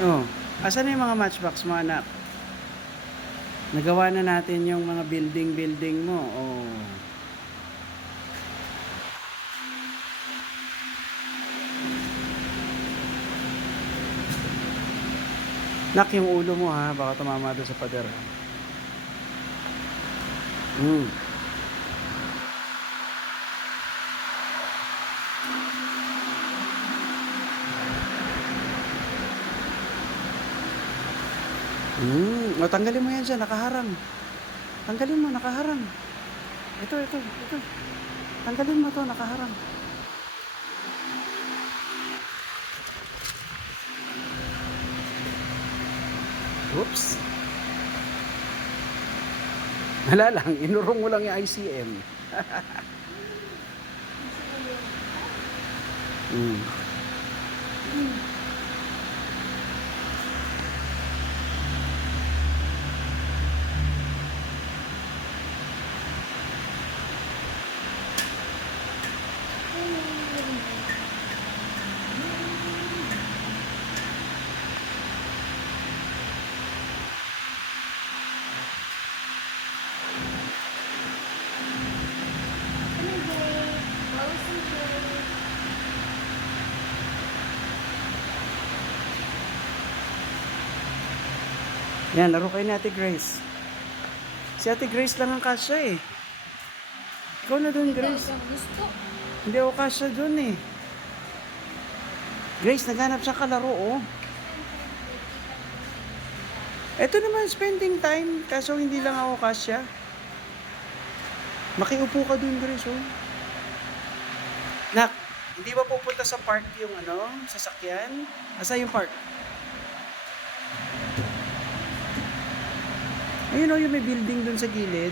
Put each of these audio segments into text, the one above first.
Oh, asan na yung mga matchbox mo, anak? Nagawa na natin yung mga building mo. Oh. Nak, yung ulo mo ha, baka tumama doon sa pader. Hmm. O, tanggalin mo yan dyan, nakaharang. Tanggalin mo, nakaharang. Ito. Tanggalin mo to, nakaharang. Oops. Wala lang, inurong mo lang yung ICM. Hmm. Yan, laro kayo ni Ate Grace. Si Ate Grace lang ang kasya eh. Ikaw na dun, Grace. Gusto. Hindi ako kasya dun eh. Grace, naghanap siya kalaro oh. Ito naman, spending time. Kaso hindi lang ako kasya. Makiupo ka dun, Grace oh. Nak, hindi ba pupunta sa park yung sasakyan? Asa yung park? Ayun oh, yung may building dun sa gilid.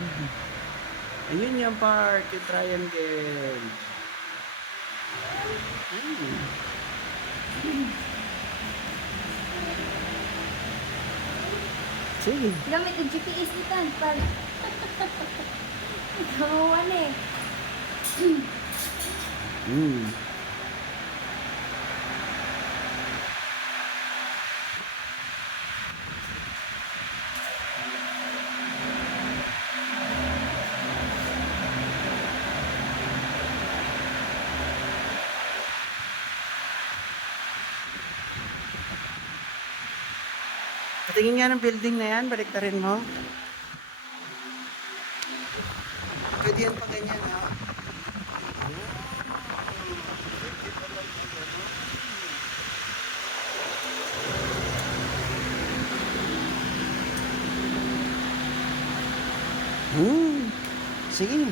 Ayun yung park, yung triangle. Ayun. Sige. Gamit yung GPS itan. Para. Kamuwan eh. Patingin nga ng building na yan, balik na rin mo. Pwede yan pa ganyan ha. Sige.